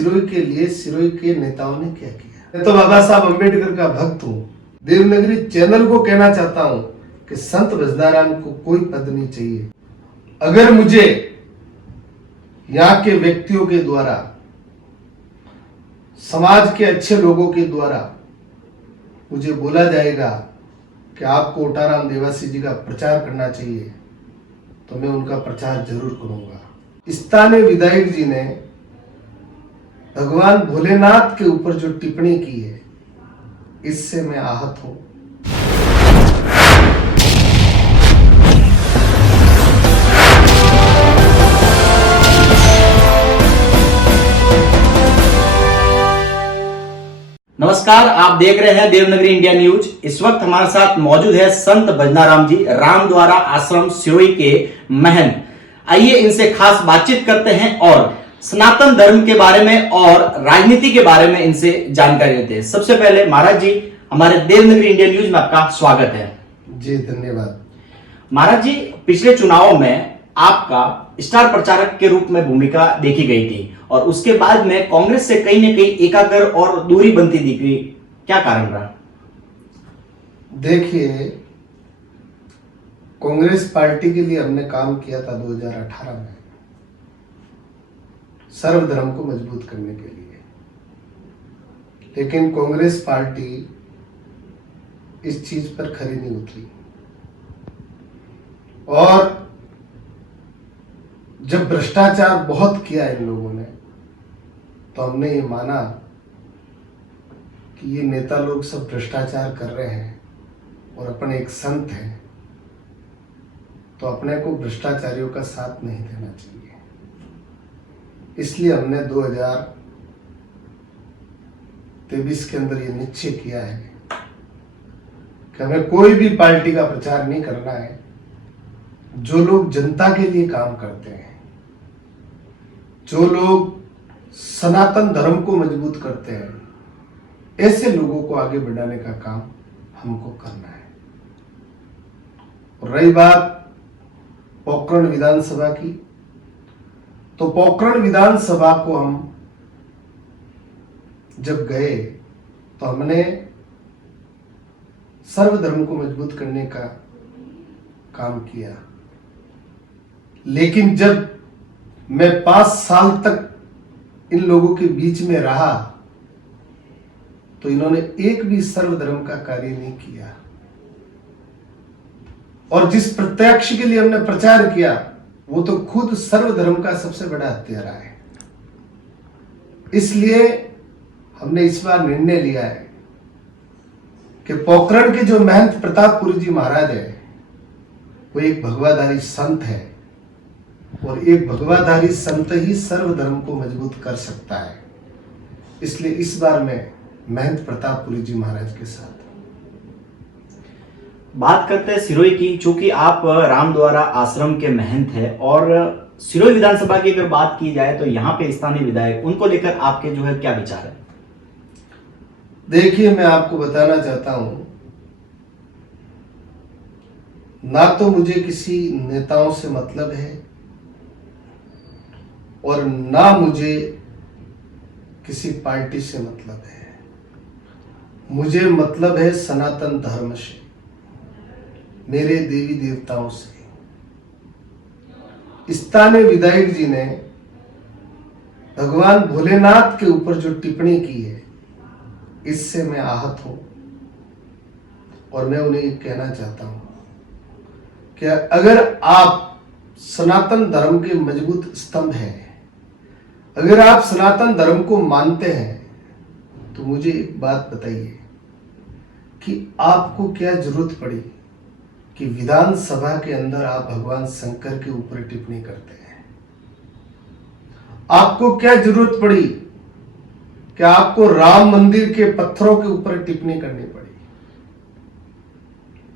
सिरोही के लिए सिरोही के नेताओं ने क्या किया। मैं तो बाबा साहब अम्बेडकर का भक्त हूँ। देवनगरी चैनल को कहना चाहता हूँ कि संत भजनाराम को कोई पद नहीं चाहिए। अगर मुझे यहाँ के व्यक्तियों के द्वारा, समाज के अच्छे लोगों के द्वारा मुझे बोला जाएगा कि आपको ओटाराम देवासी जी का प्रचार करना चाहिए, तो मैं उनका प्रचार जरूर करूंगा। स्थानीय विधायक जी ने भगवान भोलेनाथ के ऊपर जो टिप्पणी की है, इससे मैं आहत हूं। नमस्कार, आप देख रहे हैं देवनगरी इंडिया न्यूज। इस वक्त हमारे साथ मौजूद है संत भजनाराम जी, रामद्वारा आश्रम सिरोही के महंत। आइए इनसे खास बातचीत करते हैं और सनातन धर्म के बारे में और राजनीति के बारे में इनसे जानकारी लेते हैं। सबसे पहले महाराज जी, हमारे देवनगरी इंडिया न्यूज में आपका स्वागत है। जी धन्यवाद। महाराज जी, पिछले चुनाव में आपका स्टार प्रचारक के रूप में भूमिका देखी गई थी और उसके बाद में कांग्रेस से कहीं न कहीं एकाग्र और दूरी बनती दिख रही, क्या कारण रहा? देखिए, कांग्रेस पार्टी के लिए हमने काम किया था 2018 में, सर्वधर्म को मजबूत करने के लिए। लेकिन कांग्रेस पार्टी इस चीज पर खरी नहीं उतरी और जब भ्रष्टाचार बहुत किया इन लोगों ने, तो हमने ये माना कि ये नेता लोग सब भ्रष्टाचार कर रहे हैं और अपन एक संत हैं, तो अपने को भ्रष्टाचारियों का साथ नहीं देना चाहिए। इसलिए हमने 2023 के अंदर ये निश्चय किया है कि हमें कोई भी पार्टी का प्रचार नहीं करना है। जो लोग जनता के लिए काम करते हैं, जो लोग सनातन धर्म को मजबूत करते हैं, ऐसे लोगों को आगे बढ़ाने का काम हमको करना है। और रही बात पोखरण विधानसभा की, तो पोखरण विधानसभा को हम जब गए तो हमने सर्वधर्म को मजबूत करने का काम किया। लेकिन जब मैं 5 साल तक इन लोगों के बीच में रहा, तो इन्होंने एक भी सर्वधर्म का कार्य नहीं किया और जिस प्रत्यक्ष के लिए हमने प्रचार किया, वो तो खुद सर्वधर्म का सबसे बड़ा हत्यारा है। इसलिए हमने इस बार निर्णय लिया है कि पोखरण के जो महंत प्रतापपुरी जी महाराज है, वो एक भगवाधारी संत है और एक भगवाधारी संत ही सर्वधर्म को मजबूत कर सकता है। इसलिए इस बार मैं महंत प्रतापपुरी जी महाराज के साथ। बात करते हैं सिरोही की, चूंकि आप रामद्वारा आश्रम के महंत हैं और सिरोही विधानसभा की अगर बात की जाए तो यहाँ पे स्थानीय विधायक, उनको लेकर आपके जो है क्या विचार है? देखिए, मैं आपको बताना चाहता हूं, ना तो मुझे किसी नेताओं से मतलब है और ना मुझे किसी पार्टी से मतलब है। मुझे मतलब है सनातन धर्म से, मेरे देवी देवताओं से। स्थानीय विधायक जी ने भगवान भोलेनाथ के ऊपर जो टिप्पणी की है, इससे मैं आहत हूं और मैं उन्हें ये कहना चाहता हूं कि अगर आप सनातन धर्म के मजबूत स्तंभ हैं, अगर आप सनातन धर्म को मानते हैं, तो मुझे एक बात बताइए कि आपको क्या जरूरत पड़ी कि विधानसभा के अंदर आप भगवान शंकर के ऊपर टिप्पणी करते हैं? आपको क्या जरूरत पड़ी कि आपको राम मंदिर के पत्थरों के ऊपर टिप्पणी करनी पड़ी?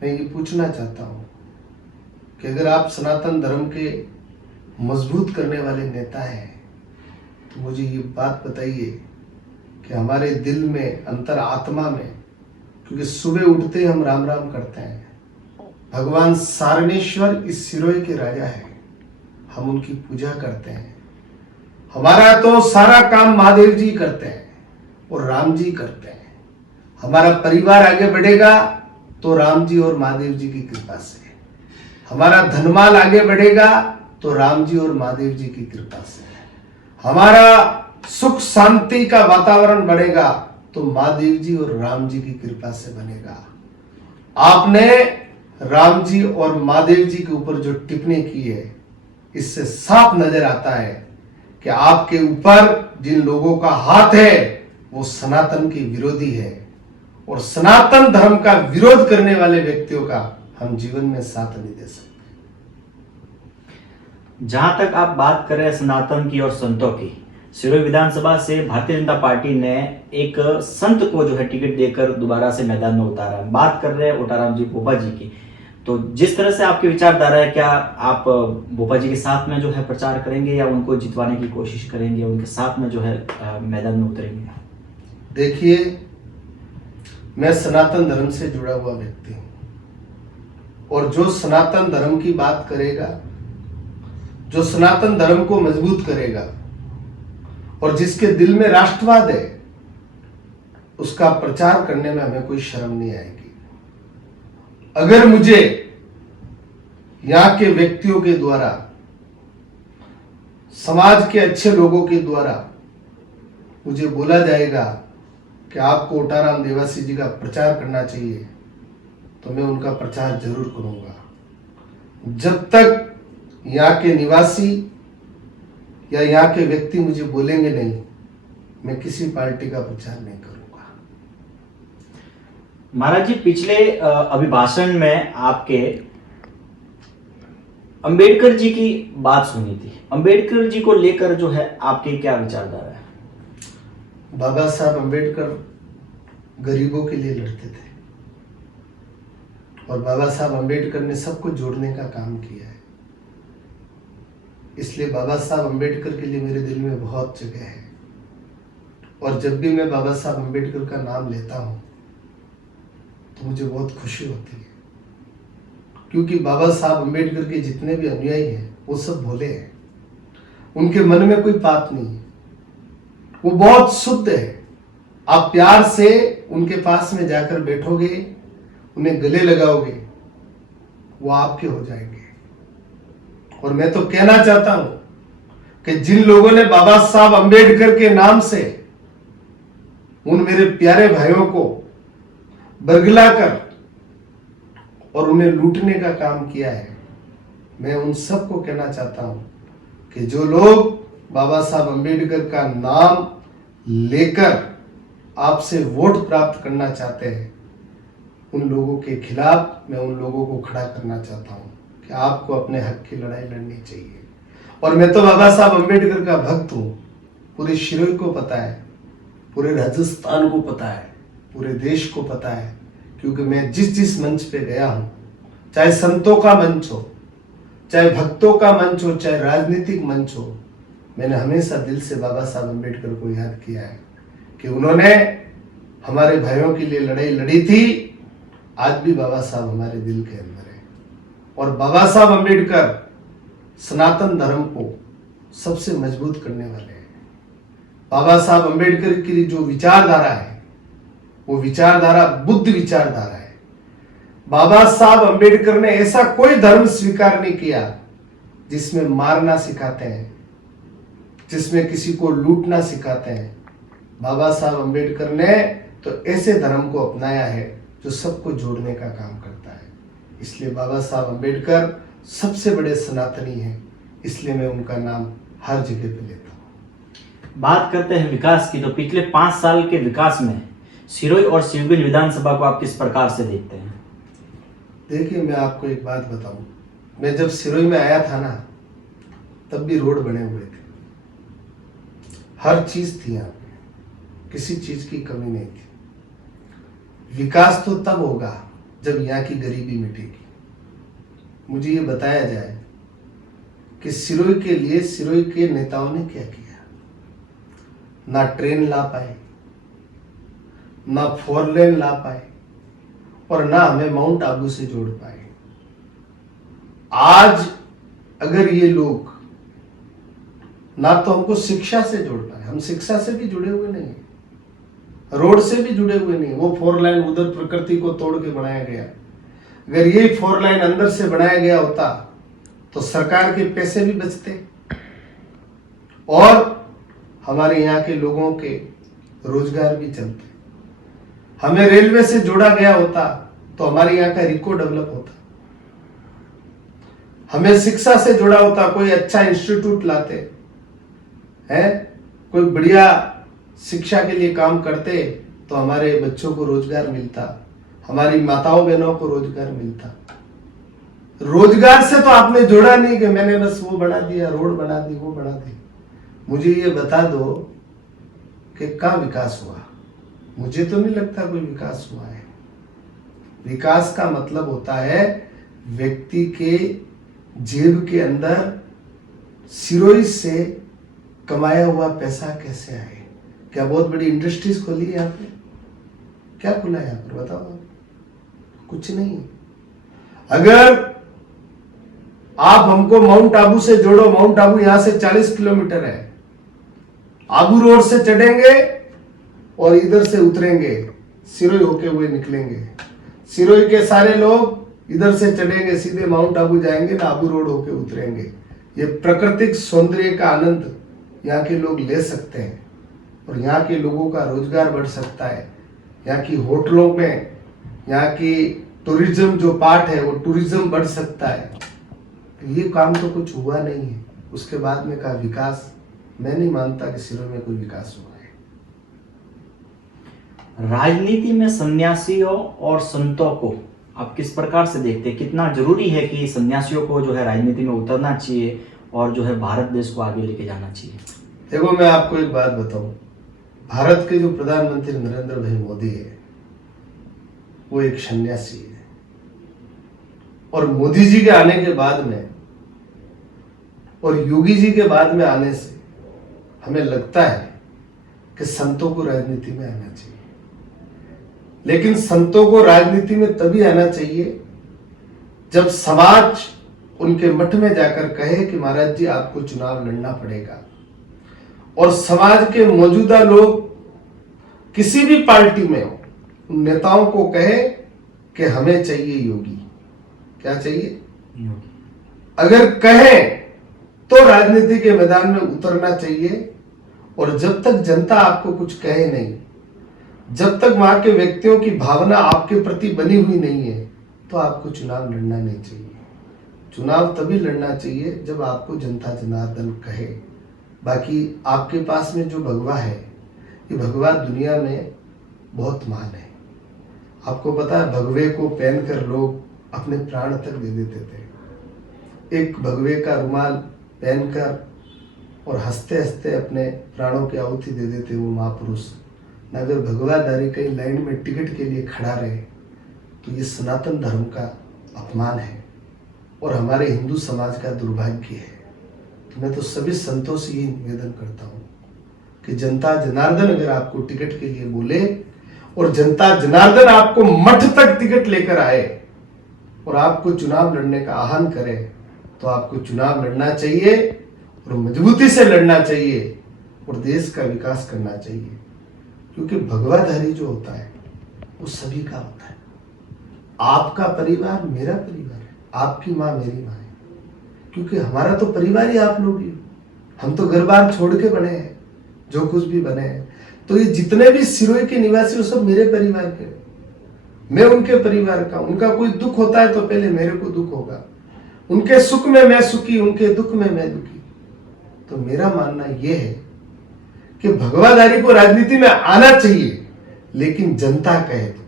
मैं ये पूछना चाहता हूं कि अगर आप सनातन धर्म के मजबूत करने वाले नेता हैं, तो मुझे ये बात बताइए कि हमारे दिल में, अंतर आत्मा में, क्योंकि सुबह उठते ही हम राम राम करते हैं, भगवान सारणेश्वर इस सिरोही के राजा हैं, हम उनकी पूजा करते हैं, हमारा तो सारा काम महादेव जी करते हैं और राम जी करते हैं। हमारा परिवार आगे बढ़ेगा तो राम जी और महादेव जी की कृपा से। हमारा धनमाल आगे बढ़ेगा तो राम जी और महादेव जी की कृपा से। हमारा सुख शांति का वातावरण बढ़ेगा तो महादेव जी और राम जी की कृपा से बनेगा। आपने राम जी और महादेव जी के ऊपर जो टिप्पणी की है, इससे साफ नजर आता है कि आपके ऊपर जिन लोगों का हाथ है वो सनातन के विरोधी है, और सनातन धर्म का विरोध करने वाले व्यक्तियों का हम जीवन में साथ नहीं दे सकते। जहां तक आप बात कर रहे हैं सनातन की और संतों की, सिरोही विधानसभा से भारतीय जनता पार्टी ने एक संत को जो है टिकट देकर दोबारा से मैदान में उतारा। बात कर रहे हैं ओटाराम जी बोपा जी की। तो जिस तरह से आपकी विचारधारा है, क्या आप बोपा जी के साथ में जो है प्रचार करेंगे या उनको जितवाने की कोशिश करेंगे, उनके साथ में जो है मैदान में उतरेंगे? देखिए, मैं सनातन धर्म से जुड़ा हुआ व्यक्ति हूं, और जो सनातन धर्म की बात करेगा, जो सनातन धर्म को मजबूत करेगा और जिसके दिल में राष्ट्रवाद है, उसका प्रचार करने में हमें कोई शर्म नहीं आएगी। अगर मुझे यहां के व्यक्तियों के द्वारा, समाज के अच्छे लोगों के द्वारा मुझे बोला जाएगा कि आपको ओटाराम देवासी जी का प्रचार करना चाहिए, तो मैं उनका प्रचार जरूर करूंगा। जब तक यहाँ के निवासी या यहाँ के व्यक्ति मुझे बोलेंगे नहीं, मैं किसी पार्टी का प्रचार नहीं करूंगा। महाराज जी, पिछले अभिभाषण में आपके अंबेडकर जी की बात सुनी थी। अंबेडकर जी को लेकर जो है आपके क्या विचारधारा है? बाबा साहब अंबेडकर गरीबों के लिए लड़ते थे, और बाबा साहब अंबेडकर ने सबको जोड़ने का काम किया है। इसलिए बाबा साहब अंबेडकर के लिए मेरे दिल में बहुत जगह है, और जब भी मैं बाबा साहब अंबेडकर का नाम लेता हूं तो मुझे बहुत खुशी होती है, क्योंकि बाबा साहब अंबेडकर के जितने भी अनुयायी हैं वो सब भोले हैं। उनके मन में कोई पाप नहीं है, वो बहुत शुद्ध है। आप प्यार से उनके पास में जाकर बैठोगे, उन्हें गले लगाओगे, वो आपके हो जाएंगे। और मैं तो कहना चाहता हूं कि जिन लोगों ने बाबा साहब अंबेडकर के नाम से उन मेरे प्यारे भाइयों को बरगलाकर और उन्हें लूटने का काम किया है, मैं उन सबको कहना चाहता हूं कि जो लोग बाबा साहब अंबेडकर का नाम लेकर आपसे वोट प्राप्त करना चाहते हैं, उन लोगों के खिलाफ मैं उन लोगों को खड़ा करना चाहता हूं कि आपको अपने हक की लड़ाई लड़नी चाहिए। और मैं तो बाबा साहब अंबेडकर का भक्त हूं। पूरे सिरोही को पता है, पूरे राजस्थान को पता है, पूरे देश को पता है, क्योंकि मैं जिस जिस मंच पे गया हूं, चाहे संतों का मंच हो, चाहे भक्तों का मंच हो, चाहे राजनीतिक मंच हो, मैंने हमेशा दिल से बाबा साहब अंबेडकर को याद किया है कि उन्होंने हमारे भाइयों के लिए लड़ाई लड़ी थी। आज भी बाबा साहब हमारे दिल के अंदर है, और बाबा साहब अंबेडकर सनातन धर्म को सबसे मजबूत करने वाले हैं। बाबा साहब अंबेडकर की जो विचारधारा है, वो विचारधारा बुद्ध विचारधारा है। बाबा साहब अंबेडकर ने ऐसा कोई धर्म स्वीकार नहीं किया जिसमें मारना सिखाते हैं, जिसमें किसी को लूटना सिखाते हैं। बाबा साहब अंबेडकर ने तो ऐसे धर्म को अपनाया है जो सबको जोड़ने का काम करता है। इसलिए बाबा साहब अंबेडकर सबसे बड़े सनातनी हैं, इसलिए मैं उनका नाम हर जगह पे लेता हूँ। बात करते हैं विकास की, तो पिछले 5 साल के विकास में सिरोही और शिवगंज विधानसभा को आप किस प्रकार से देखते हैं? देखिए, मैं आपको एक बात बताऊं, मैं जब सिरोही में आया था ना, तब भी रोड बने हुए थे, हर चीज थी यहाँ पे, किसी चीज की कमी नहीं थी। विकास तो तब होगा जब यहाँ की गरीबी मिटेगी। मुझे ये बताया जाए कि सिरोही के लिए सिरोही के नेताओं ने क्या किया। ना ट्रेन ला पाए, ना 4 लेन ला पाए, और ना हमें माउंट आबू से जोड़ पाए। आज अगर ये लोग ना तो हमको शिक्षा से जोड़ना है। हम शिक्षा से भी जुड़े हुए नहीं है, रोड से भी जुड़े हुए नहीं। वो 4 लाइन उधर प्रकृति को तोड़ के बनाया गया। अगर ये 4 लाइन अंदर से बनाया गया होता तो सरकार के पैसे भी बचते और हमारे यहाँ के लोगों के रोजगार भी चलते। हमें रेलवे से जोड़ा गया होता तो हमारे यहाँ का रिको डेवलप होता। हमें शिक्षा से जुड़ा होता, कोई अच्छा इंस्टीट्यूट लाते हैं, कोई बढ़िया शिक्षा के लिए काम करते तो हमारे बच्चों को रोजगार मिलता, हमारी माताओं बहनों को रोजगार मिलता। रोजगार से तो आपने जोड़ा नहीं कि मैंने बस वो बना दिया, रोड बना दी, वो बना दी। मुझे ये बता दो कि कहाँ विकास हुआ? मुझे तो नहीं लगता कोई विकास हुआ है। विकास का मतलब होता है व्यक्ति के जेब के अंदर सिरोई से कमाया हुआ पैसा कैसे आए। क्या बहुत बड़ी इंडस्ट्रीज खोली है यहाँ पे? क्या खुला है यहाँ पर बताओ? कुछ नहीं। अगर आप हमको माउंट आबू से जोड़ो, माउंट आबू यहां से 40 किलोमीटर है, आबू रोड से चढ़ेंगे और इधर से उतरेंगे, सिरोई होके हुए निकलेंगे। सिरोई के सारे लोग इधर से चढ़ेंगे, सीधे माउंट आबू जाएंगे ना, आबू रोड होके उतरेंगे। ये प्राकृतिक सौंदर्य का आनंद यहाँ के लोग ले सकते हैं और यहाँ के लोगों का रोजगार बढ़ सकता है। यहाँ की होटलों में, यहाँ की टूरिज्म जो पार्ट है वो टूरिज्म बढ़ सकता है। ये काम तो कुछ हुआ नहीं है। उसके बाद में का विकास, मैं नहीं मानता कि सिरोई में कोई विकास हुआ है। राजनीति में सन्यासियों और संतों को आप किस प्रकार से देखते हैं? कितना जरूरी है कि सन्यासियों को जो है राजनीति में उतरना चाहिए और जो है भारत देश को आगे लेके जाना चाहिए? देखो, मैं आपको एक बात बताऊं, भारत के जो प्रधानमंत्री नरेंद्र भाई मोदी है वो एक सन्यासी है और मोदी जी के आने के बाद में और योगी जी के बाद में आने से हमें लगता है कि संतों को राजनीति में आना चाहिए। लेकिन संतों को राजनीति में तभी आना चाहिए जब समाज उनके मठ में जाकर कहे कि महाराज जी आपको चुनाव लड़ना पड़ेगा, और समाज के मौजूदा लोग किसी भी पार्टी में हो उन नेताओं को कहे कि हमें चाहिए योगी। क्या चाहिए? अगर कहें तो राजनीति के मैदान में उतरना चाहिए। और जब तक जनता आपको कुछ कहे नहीं, जब तक वहां के व्यक्तियों की भावना आपके प्रति बनी हुई नहीं है, तो आपको चुनाव लड़ना नहीं चाहिए। चुनाव तभी लड़ना चाहिए जब आपको जनता जनार्दन कहे। बाकी आपके पास में जो भगवा है, ये भगवा दुनिया में बहुत महान है। आपको पता है, भगवे को पहनकर लोग अपने प्राण तक दे देते थे। एक भगवे का रुमाल पहनकर और हंसते हंसते अपने प्राणों की आहुति दे देते वो महापुरुष। न अगर भगवाधारी कहीं लाइन में टिकट के लिए खड़ा रहे तो ये सनातन धर्म का अपमान है और हमारे हिंदू समाज का दुर्भाग्य है। तो मैं तो सभी संतों से ये निवेदन करता हूँ कि जनता जनार्दन अगर आपको टिकट के लिए बोले और जनता जनार्दन आपको मठ तक टिकट लेकर आए और आपको चुनाव लड़ने का आह्वान करे, तो आपको चुनाव लड़ना चाहिए और मजबूती से लड़ना चाहिए और देश का विकास करना चाहिए। क्योंकि भगवाधारी जो होता है वो सभी का होता है। आपका परिवार मेरा परिवार है, आपकी माँ मेरी माँ है, क्योंकि हमारा तो परिवार ही आप लोग ही हो। हम तो घर बार छोड़ के बने हैं, जो कुछ भी बने हैं। तो ये जितने भी सिरोई के निवासी वो सब मेरे परिवार के, मैं उनके परिवार का। उनका कोई दुख होता है तो पहले मेरे को दुख होगा। उनके सुख में मैं सुखी, उनके दुख में मैं दुखी। तो मेरा मानना यह है कि भगवाधारी को राजनीति में आना चाहिए, लेकिन जनता कहे तो।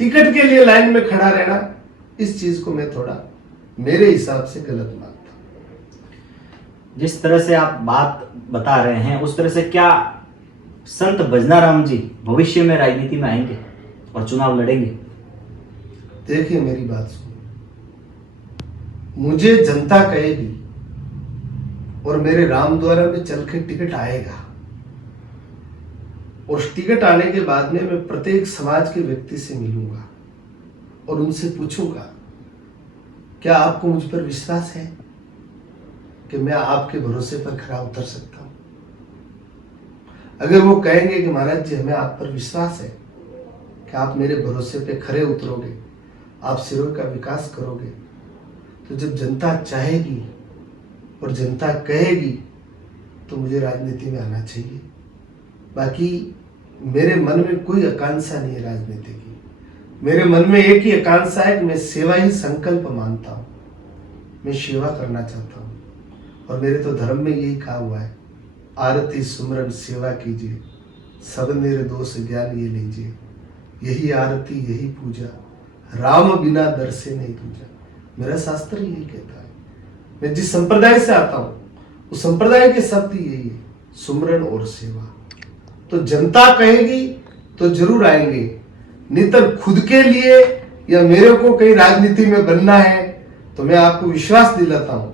टिकट के लिए लाइन में खड़ा रहना, इस चीज को मैं थोड़ा मेरे हिसाब से गलत मानता हूं। जिस तरह से आप बात बता रहे हैं उस तरह से क्या संत भजनाराम जी भविष्य में राजनीति में आएंगे और चुनाव लड़ेंगे? देखिए, मेरी बात सुनिए, मुझे जनता कहेगी और मेरे रामद्वारा में चल के टिकट आएगा, और टिकट आने के बाद में मैं प्रत्येक समाज के व्यक्ति से मिलूंगा और उनसे पूछूंगा, क्या आपको मुझ पर विश्वास है? कि मैं आपके भरोसे पर खरा उतर सकता हूं। अगर वो कहेंगे कि महाराज जी हमें आप पर विश्वास है कि आप मेरे भरोसे पे खरे उतरोगे, आप सिरोही का विकास करोगे, तो जब जनता चाहेगी और जनता कहेगी तो मुझे राजनीति में आना चाहिए। बाकी मेरे मन में कोई आकांक्षा नहीं है राजनीति की। मेरे मन में एक ही आकांक्षा है कि मैं सेवा ही संकल्प मानता हूँ, मैं सेवा करना चाहता हूँ। और मेरे तो धर्म में यही कहा हुआ है, आरती सुमरन सेवा कीजिए, सब निर्दोष ज्ञान ये लीजिए, यही आरती यही पूजा, राम बिना दर से नहीं दूजा। मेरा शास्त्र यही कहता है। मैं जिस संप्रदाय से आता हूँ उस संप्रदाय के शब्द यही है, सुमरन और सेवा। तो जनता कहेगी तो जरूर आएंगे, नहीं तो खुद के लिए या मेरे को कहीं राजनीति में बनना है तो मैं आपको विश्वास दिलाता हूँ,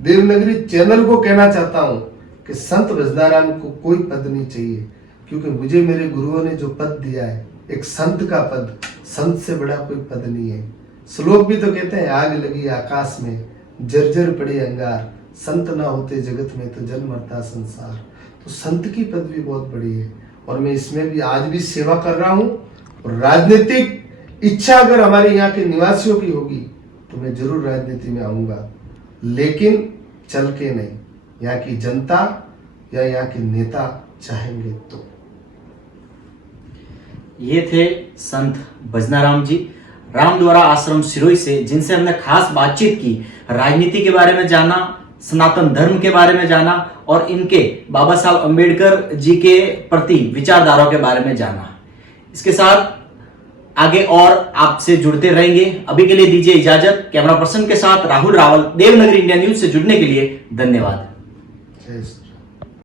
देवनगरी चैनल को कहना चाहता हूँ कि संत भजनाराम को कोई पद नहीं चाहिए, क्योंकि मुझे मेरे गुरुओं ने जो पद दिया है, एक संत का पद, संत से बड़ा कोई पद नहीं है। श्लोक भी तो कहते हैं, आग लगी आकाश में जर्जर पड़े अंगार, संत ना होते जगत में तो जन्म मरता संसार। तो संत की पदवी बहुत बड़ी है और मैं इसमें भी आज भी सेवा कर रहा हूँ। और राजनीतिक इच्छा अगर हमारे यहाँ के निवासियों की होगी तो मैं जरूर राजनीति में आऊंगा, लेकिन चल के नहीं, यहाँ की जनता या यहाँ के नेता चाहेंगे तो। ये थे संत भजनाराम जी रामद्वारा आश्रम सिरोही से, जिनसे हमने खास बातचीत की, राजनीति के बारे में जाना, सनातन धर्म के बारे में जाना और इनके बाबा साहब अंबेडकर जी के प्रति विचारधाराओं के बारे में जाना। इसके साथ आगे और आपसे जुड़ते रहेंगे। अभी के लिए दीजिए इजाजत। कैमरा पर्सन के साथ राहुल रावल, देवनगरी इंडिया न्यूज से जुड़ने के लिए धन्यवाद। जय